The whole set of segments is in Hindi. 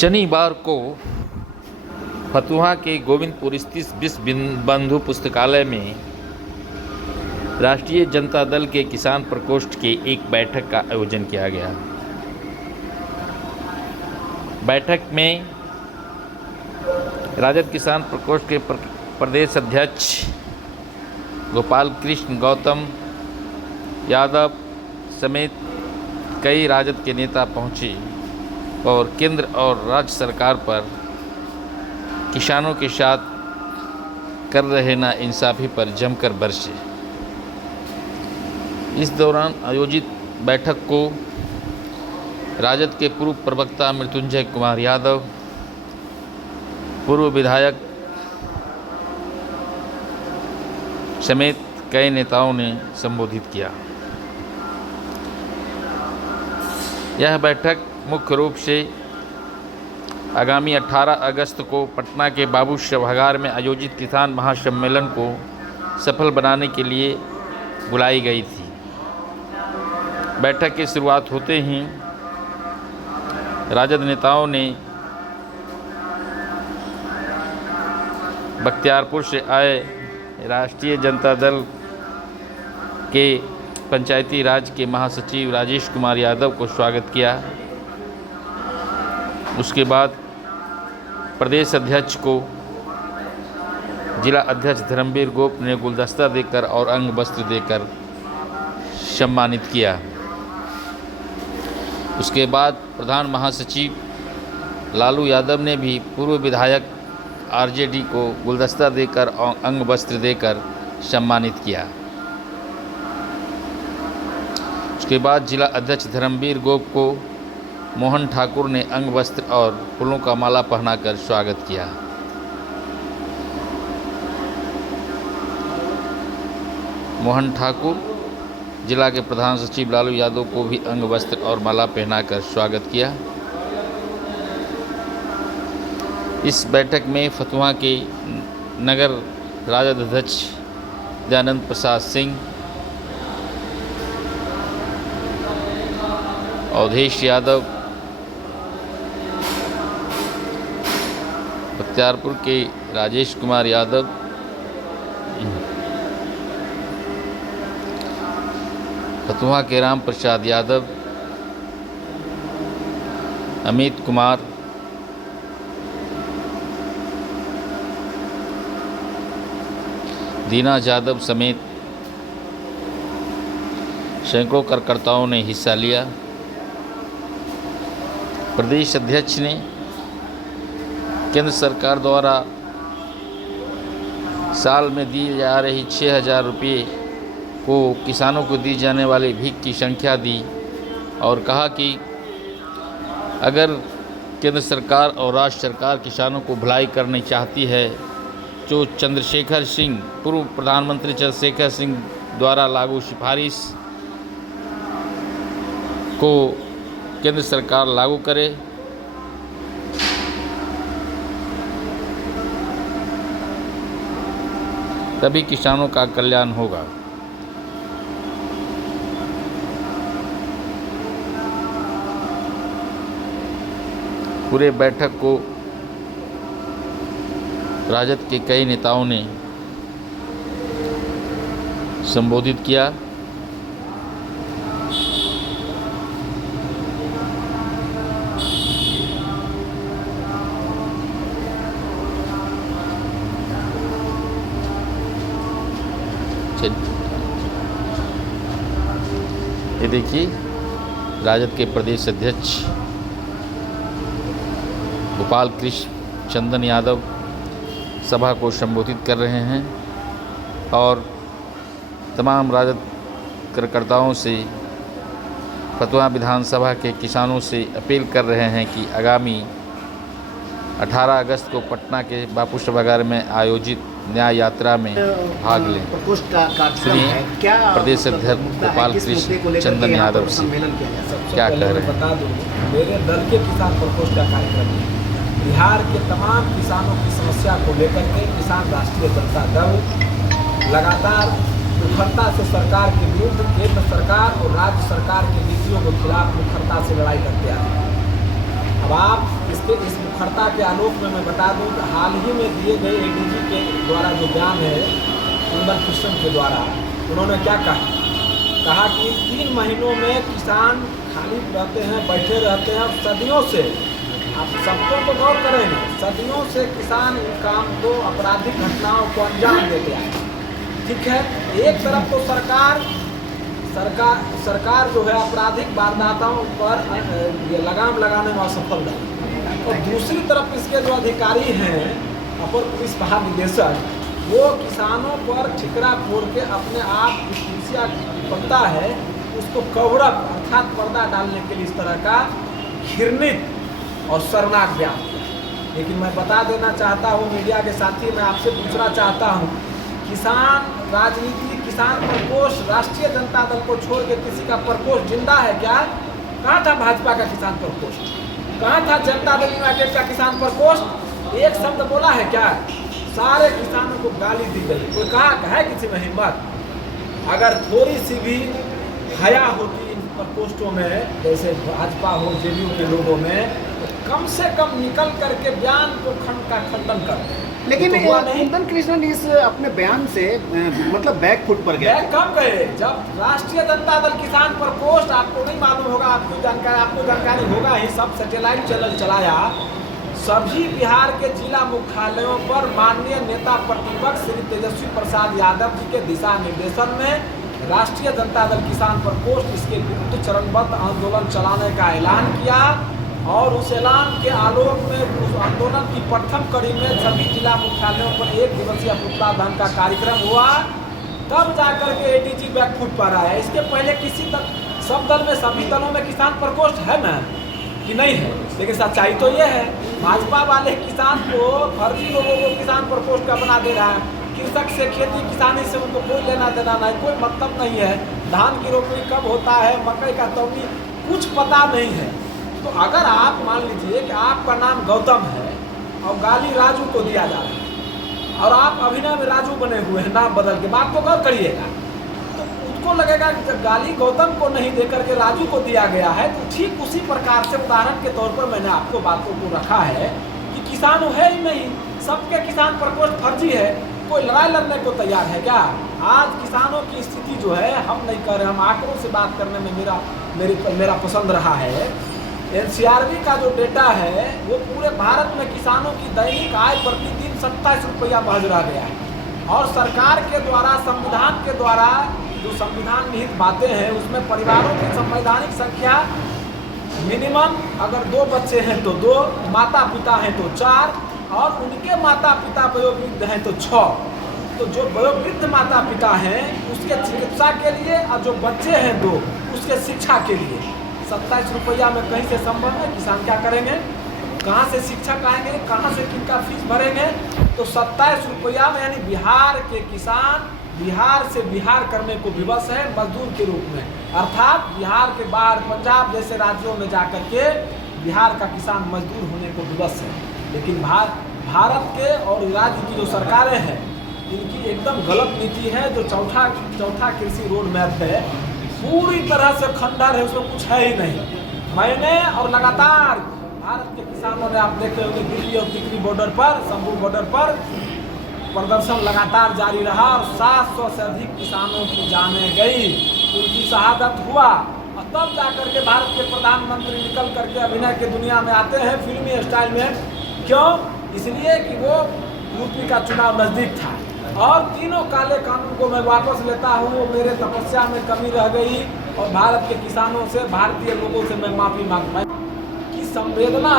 शनिवार को फतुहा के गोविंदपुर स्थित विश्व बंधु पुस्तकालय में राष्ट्रीय जनता दल के किसान प्रकोष्ठ की एक बैठक का आयोजन किया गया। बैठक में राजद किसान प्रकोष्ठ के प्रदेश अध्यक्ष गोपाल कृष्ण गौतम यादव समेत कई राजद के नेता पहुंचे और केंद्र और राज्य सरकार पर किसानों के साथ कर रहे नाइंसाफ़ी पर जमकर बरसे। इस दौरान आयोजित बैठक को राजद के पूर्व प्रवक्ता मृत्युंजय कुमार यादव, पूर्व विधायक समेत कई नेताओं ने संबोधित किया। यह बैठक मुख्य रूप से आगामी 18 अगस्त को पटना के बाबू सभागार में आयोजित किसान महासम्मेलन को सफल बनाने के लिए बुलाई गई थी। बैठक की शुरुआत होते ही राजद नेताओं ने बख्तियारपुर से आए राष्ट्रीय जनता दल के पंचायती राज के महासचिव राजेश कुमार यादव को स्वागत किया। उसके बाद प्रदेश अध्यक्ष को जिला अध्यक्ष धर्मवीर गोप ने गुलदस्ता देकर और अंग वस्त्र देकर सम्मानित किया। उसके बाद प्रधान महासचिव लालू यादव ने भी पूर्व विधायक आरजेडी को गुलदस्ता देकर और अंग वस्त्र देकर सम्मानित किया। उसके बाद जिला अध्यक्ष धर्मवीर गोप को मोहन ठाकुर ने अंग वस्त्र और फूलों का माला पहनाकर स्वागत किया। मोहन ठाकुर जिला के प्रधान सचिव लालू यादव को भी अंग वस्त्र और माला पहनाकर स्वागत किया। इस बैठक में फतुहा के नगर राजद अध्यक्ष दयानंद प्रसाद सिंह, अवधेश यादव, बख्तियारपुर के राजेश कुमार यादव, फतुहा के राम प्रसाद यादव, अमित कुमार, दीना यादव समेत सैकड़ों कार्यकर्ताओं ने हिस्सा लिया। प्रदेश अध्यक्ष ने केंद्र सरकार द्वारा साल में दी जा रही 6,000 रुपये को किसानों को दी जाने वाली भीख की संख्या दी और कहा कि अगर केंद्र सरकार और राज्य सरकार किसानों को भलाई करनी चाहती है तो चंद्रशेखर सिंह, पूर्व प्रधानमंत्री चंद्रशेखर सिंह द्वारा लागू सिफारिश को केंद्र सरकार लागू करे। तभी किसानों का कल्याण होगा। पूरे बैठक को राजद के कई नेताओं ने संबोधित किया। ये देखिए राजद के प्रदेश अध्यक्ष गोपाल कृष्ण चंदन यादव सभा को संबोधित कर रहे हैं और तमाम राजद कार्यकर्ताओं से फतुहा विधानसभा के किसानों से अपील कर रहे हैं कि आगामी 18 अगस्त को पटना के बापू सभागार में आयोजित न्याय यात्रा में भाग लें। सुनिए प्रदेश अध्यक्ष गोपाल कृष्ण चंदन यादव से क्या कह रहे हैं। बता दूं, मेरे दल के किसान प्रकोष्ठ का कार्यक्रम है। बिहार के तमाम किसानों की समस्या को लेकर के किसान राष्ट्रीय जनता दल लगातार मुखरता से सरकार के विरुद्ध केंद्र सरकार और राज्य सरकार की नीतियों के खिलाफ मुखरता से लड़ाई करते आ रहे हैं। अब आप इसके इस मुखरता के आलोक में मैं बता दूं कि हाल ही में दिए गए एडीजी के द्वारा जो बयान है कुंदन कृष्ण के द्वारा, उन्होंने क्या कहा कि 3 महीनों में किसान खाली रहते हैं, बैठे रहते हैं और सदियों से, आप सबको तो गौर करें, सदियों से किसान इन काम को, आपराधिक घटनाओं को अंजाम देते आए। ठीक है, एक तरफ तो सरकार जो है आपराधिक वारदातों पर ये लगाम लगाने में असफल रही, और दूसरी तरफ इसके जो अधिकारी हैं अपर पुलिस महानिदेशक, वो किसानों पर ठिकरा फोड़ के अपने आप समस्या बनता है उसको कवर अप अर्थात पर्दा डालने के लिए इस तरह का घृणित और शर्मनाक बयान। लेकिन मैं बता देना चाहता हूँ मीडिया के साथी, मैं आपसे पूछना चाहता हूँ, किसान राजनीति, किसान प्रकोष्ठ, राष्ट्रीय जनता दल को छोड़ के किसी का प्रकोष्ठ जिंदा है क्या? कहाँ था भाजपा का किसान प्रकोष्ठ? कहाँ था जनता दल यूनाइटेड का किसान प्रकोष्ठ? एक शब्द बोला है क्या? सारे किसानों को गाली दी गई। कोई कहा है किसी में हिम्मत? अगर थोड़ी सी भी हया होती इन प्रकोष्ठों में, जैसे भाजपा हो, जेडीयू के लोगों में, तो कम से कम निकल करके बयान को खंडन करते हैं। लेकिन तो कुंदन कृष्णन इस अपने बयान से मतलब बैक फुट पर गए। कब गए? जब राष्ट्रीय जनता दल किसान प्रकोष्ठ, आपको नहीं मालूम होगा, आपको जानकारी होगा ही, सब सैटेलाइट चैनल चलाया, सभी बिहार के जिला मुख्यालयों पर माननीय नेता प्रतिपक्ष श्री तेजस्वी प्रसाद यादव जी के दिशा निर्देशन में राष्ट्रीय जनता दल किसान प्रकोष्ठ इसके विरुद्ध चरणबद्ध आंदोलन चलाने का ऐलान किया, और उस ऐलान के आलोक में उस आंदोलन की प्रथम कड़ी में सभी जिला मुख्यालयों पर 1 दिवसीय पुतला दहन का कार्यक्रम हुआ। तब जाकर के एडीजी बैकफुट पर आया। इसके पहले किसी सब दल में, सभी दलों में किसान प्रकोष्ठ है ना कि नहीं है? लेकिन सच्चाई तो ये है, भाजपा वाले किसान को, फर्जी लोगों को किसान प्रकोष्ठ का बना दे रहा है। कृषक से, खेती किसानी से उनको कोई लेना देना नहीं, कोई मतलब नहीं है। धान की रोपनी कब होता है, मकई का तौली कुछ पता नहीं है। तो अगर आप मान लीजिए कि आपका नाम गौतम है और गाली राजू को दिया जा रहा है, और आप अभिनय में राजू बने हुए हैं नाम बदल के, बात को गौर करिएगा, तो उनको लगेगा कि गाली गौतम को नहीं देकर के राजू को दिया गया है। तो ठीक उसी प्रकार से उदाहरण के तौर पर मैंने आपको बातों को रखा है कि किसान है ही नहीं, सबके किसान प्रकोष्ठ फर्जी है। कोई लड़ाई लड़ने को तैयार है क्या? आज किसानों की स्थिति जो है, हम नहीं कर रहे, हम आंकड़ों से बात करने में मेरा पसंद रहा है। एनसीआरबी का जो डेटा है वो पूरे भारत में किसानों की दैनिक आय प्रतिदिन 27 रुपया महज रह गया है, और सरकार के द्वारा, संविधान के द्वारा जो संविधान निहित बातें हैं उसमें परिवारों की संवैधानिक संख्या मिनिमम, अगर 2 बच्चे हैं तो 2, माता पिता हैं तो 4, और उनके माता पिता वयोवृद्ध हैं तो 6। तो जो वयोवृद्ध माता पिता हैं उसके चिकित्सा के लिए, और जो बच्चे हैं 2 उसके शिक्षा के लिए 27 रुपया में कहीं से संभव है? किसान क्या करेंगे? कहाँ से शिक्षक आएंगे? कहाँ से किनका फीस भरेंगे? तो 27 रुपया में, यानी बिहार के किसान बिहार से बिहार करने को विवश है मजदूर के रूप में, अर्थात बिहार के बाहर पंजाब जैसे राज्यों में जाकर के बिहार का किसान मजदूर होने को विवश है। लेकिन भारत के और राज्य की जो सरकारें हैं इनकी एकदम गलत नीति है। जो चौथा कृषि रोड मैप है पूरी तरह से खंडर है, उसमें कुछ है ही नहीं। मैंने और लगातार भारत के किसानों ने, आप देख रहे होंगे दिल्ली और टिकरी बॉर्डर पर, शंभू बॉर्डर पर प्रदर्शन लगातार जारी रहा, और 700 से अधिक किसानों की जानें गई, उनकी शहादत हुआ। और तब जाकर के भारत के प्रधानमंत्री निकल करके अभिनय की दुनिया में आते हैं फिल्मी स्टाइल में। क्यों? इसलिए कि वो यूपी का चुनाव नज़दीक था, और तीनों काले कानून को मैं वापस लेता हूँ, वो मेरे तपस्या में कमी रह गई, और भारत के किसानों से, भारतीय लोगों से मैं माफ़ी मांगता हूँ कि संवेदना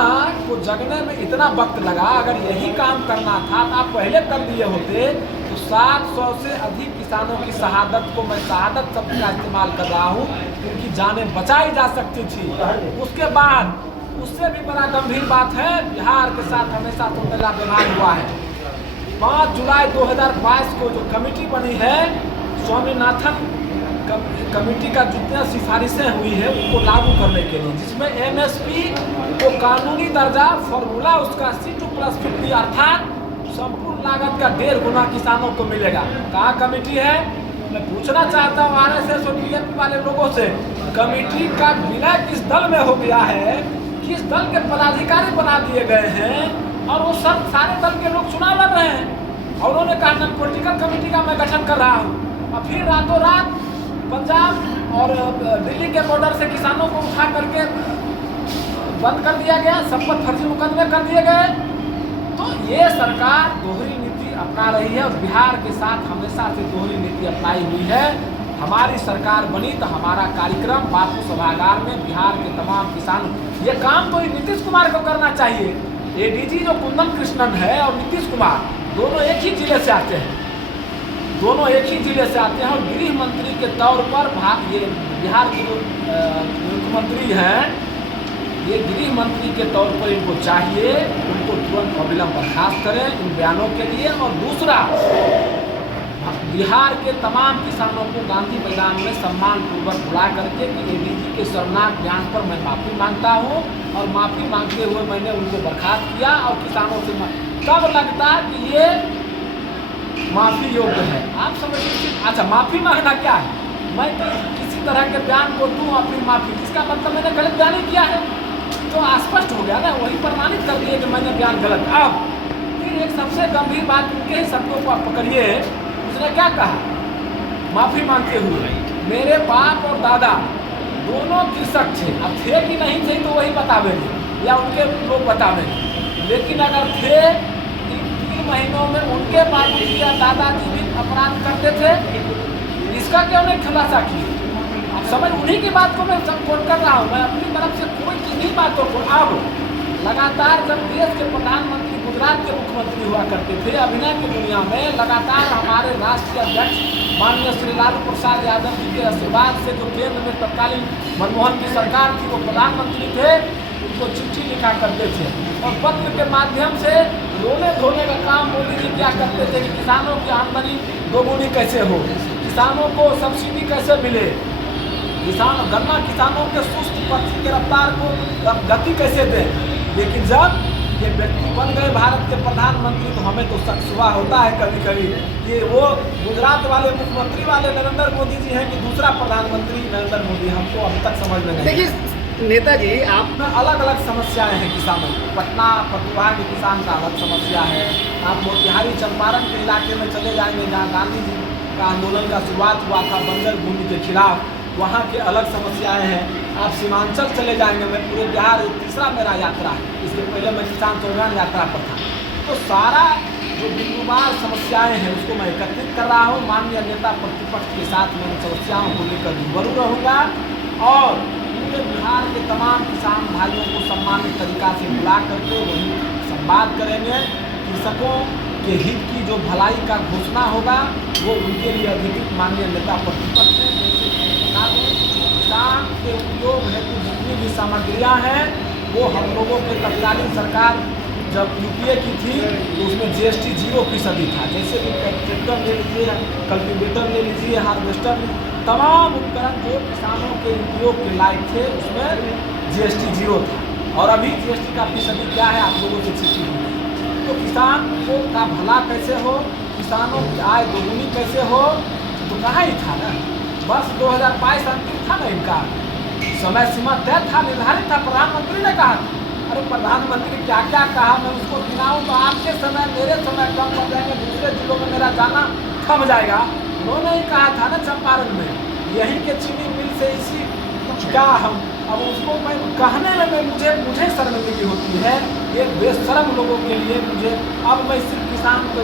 को जगने में इतना वक्त लगा। अगर यही काम करना था तो आप पहले कर दिए होते। तो 700 से अधिक किसानों की शहादत को, मैं शहादत शब्द का इस्तेमाल कर रहा हूँ, उनकी जानें बचाई जा सकती थी। उसके बाद उससे भी बड़ा गंभीर बात है, बिहार के साथ हमेशा सौतेला व्यवहार हुआ है। 5 जुलाई 2022 को जो कमेटी बनी है, स्वामीनाथन कमेटी का जितने सिफारिशें हुई है उनको लागू करने के लिए, जिसमें एमएसपी को कानूनी दर्जा, फॉर्मूला उसका C2+50 अर्थात संपूर्ण लागत का 1.5 गुना किसानों को मिलेगा। कहाँ कमेटी है? मैं पूछना चाहता हूँ आरएसएस और बीजेपी वाले लोगों से, कमेटी का विलय किस दल में हो गया है कि जिस दल के पदाधिकारी बना दिए गए हैं और वो सब सारे दल के लोग चुनाव लड़ रहे हैं, और उन्होंने कहा नॉन पॉलिटिकल कमेटी का मैं गठन कर रहा हूँ, और फिर रातों रात पंजाब और दिल्ली के बॉर्डर से किसानों को उठा करके बंद कर दिया गया, सब पर फर्जी मुकदमे कर दिए गए। तो ये सरकार दोहरी नीति अपना रही है और बिहार के साथ हमेशा से दोहरी नीति अपनाई हुई है। हमारी सरकार बनी तो हमारा कार्यक्रम बापू सभागार में बिहार के तमाम किसान, ये काम तो नीतीश कुमार को करना चाहिए। एडीजी जो कुंदन कृष्णन है और नीतीश कुमार दोनों एक ही जिले से आते हैं, दोनों एक ही जिले से आते हैं, और गृह मंत्री के तौर पर ये बिहार के जो मुख्यमंत्री हैं, ये गृह मंत्री के तौर पर इनको चाहिए उनको तुरंत अविलंब बर्खास्त करें इन बयानों के लिए। और दूसरा, बिहार के तमाम किसानों को गांधी मैदान में सम्मानपूर्वक बुला करके कि एडीजी के शर्मनाक बयान पर मैं माफ़ी मांगता हूं, और माफ़ी मांगते हुए मैंने उनको बर्खास्त किया, और किसानों से तब लगता कि ये माफ़ी योग्य है। आप समझिए, अच्छा माफ़ी मांगना क्या है, मैं किसी तरह के बयान को दूँ अपनी माफ़ी, इसका मतलब मैंने गलत बयान ही किया है, तो अस्पष्ट हो गया ना, वही प्रमाणित कर दिए कि मैंने बयान गलत। अब फिर एक सबसे गंभीर बात, उनके ही शब्दों को आप पकड़िए, उसने क्या कहा माफ़ी मांगते हुए, मेरे बाप और दादा दोनों कृषक थे, अब थे कि नहीं थे तो वही बतावेंगे या उनके लोग बतावेंगे, लेकिन अगर थे 3 महीनों में उनके बाबूजी या दादाजी भी अपराध करते थे, इसका क्यों नहीं खुलासा किए। अब समझ, उन्हीं की बात को मैं सब कोट कर रहा हूँ, मैं अपनी तरफ से कोई किन्हीं बातों को। अब लगातार जब देश के प्रधानमंत्री गुजरात के मुख्यमंत्री हुआ करते थे, अभिनय की दुनिया में लगातार हमारे राष्ट्रीय अध्यक्ष माननीय श्री लालू प्रसाद यादव जी के आशीर्वाद से जो केंद्र में तत्कालीन मनमोहन की सरकार थी, वो प्रधानमंत्री थे, उनको चिट्ठी लिखा करते थे और पत्र के माध्यम से रोने धोने का काम मोदी जी क्या करते थे कि किसानों की आमदनी दोगुनी कैसे हो, किसानों को सब्सिडी कैसे मिले, गन्ना किसानों के सुस्त पक्षी के रफ्तार को गति कैसे दें। लेकिन जब ये व्यक्ति बन गए भारत के प्रधानमंत्री, तो हमें तो शक हुआ होता है कभी कभी कि वो गुजरात वाले मुख्यमंत्री वाले नरेंद्र मोदी जी हैं कि दूसरा प्रधानमंत्री नरेंद्र मोदी, हमको अभी तक समझ में नहीं। देखिए नेताजी, आप में अलग अलग समस्याएं हैं किसानों की। पटना पटुआ के किसान का अलग समस्या है, आप मोतिहारी चंपारण के इलाके में चले जाएंगे जहाँ गांधी जी का आंदोलन का शुरुआत हुआ था बंजर भूमि के खिलाफ, वहाँ के अलग समस्याएं हैं। आप सीमांचल चले जाएंगे, मैं पूरे बिहार तीसरा मेरा यात्रा है, इसके पहले मैं किसान चौगान यात्रा पर था, तो सारा जो बिंदुवार समस्याएं हैं उसको मैं एकत्रित कर रहा हूँ। माननीय नेता प्रतिपक्ष के साथ मैं समस्याओं को लेकर रूबरू रहूँगा और पूरे बिहार के तमाम किसान भाइयों को सम्मानित तरीका से बुला करके वही संवाद करेंगे। कृषकों के हित की जो भलाई का घोषणा होगा वो उनके लिए अधिकृत माननीय नेता प्रतिपक्ष हैं। किसान के उपयोग हेतु जितनी भी सामग्रियाँ हैं वो हम लोगों के तत्कालीन सरकार जब यूपीए की थी तो उसमें जीएसटी 0% था। जैसे कि ट्रैक्टर ले लीजिए, कल्टीवेटर ले लीजिए, हार्वेस्टर, तमाम उपकरण जो किसानों के उपयोग के लायक थे उसमें जीएसटी 0 था। और अभी जीएसटी का फीसदी क्या है आप लोगों से सीखी हुई। तो किसान को का भला कैसे हो, किसानों की आय दोगुनी कैसे हो, तो कहाँ ही था ना। वर्ष 2022 अंतिम था ना, इनका समय सीमा तय था, निर्धारित था, प्रधानमंत्री ने कहा था। अरे प्रधानमंत्री क्या क्या कहा, मैं उसको गिनाऊँ तो आपके समय मेरे समय कम पड़ जाएंगे, दूसरे जिलों में मेरा जाना थम जाएगा। उन्होंने ही कहा था ना चंपारण में, यहीं के चीनी मिल से इसी क्या हम, अब उसको मैं कहने में मुझे शर्मिंदगी होती है, ये बेशरम लोगों के लिए मुझे। अब मैं सिर्फ किसान को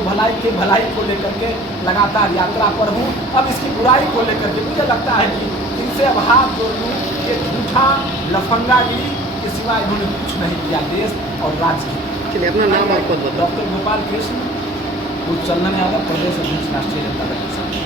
भलाई को लेकर के लगातार यात्रा पर हूँ। अब इसकी बुराई को लेकर के मुझे लगता है कि इनसे अब हाथ जोड़ लूँ, ये झूठा लफंगागिरी के सिवा इन्होंने कुछ नहीं किया देश और राज्य के। चलिए अपना नाम और पद बताओ। डॉक्टर गोपाल कृष्ण, चंदन यादव, प्रदेश अध्यक्ष राष्ट्रीय जनता दल।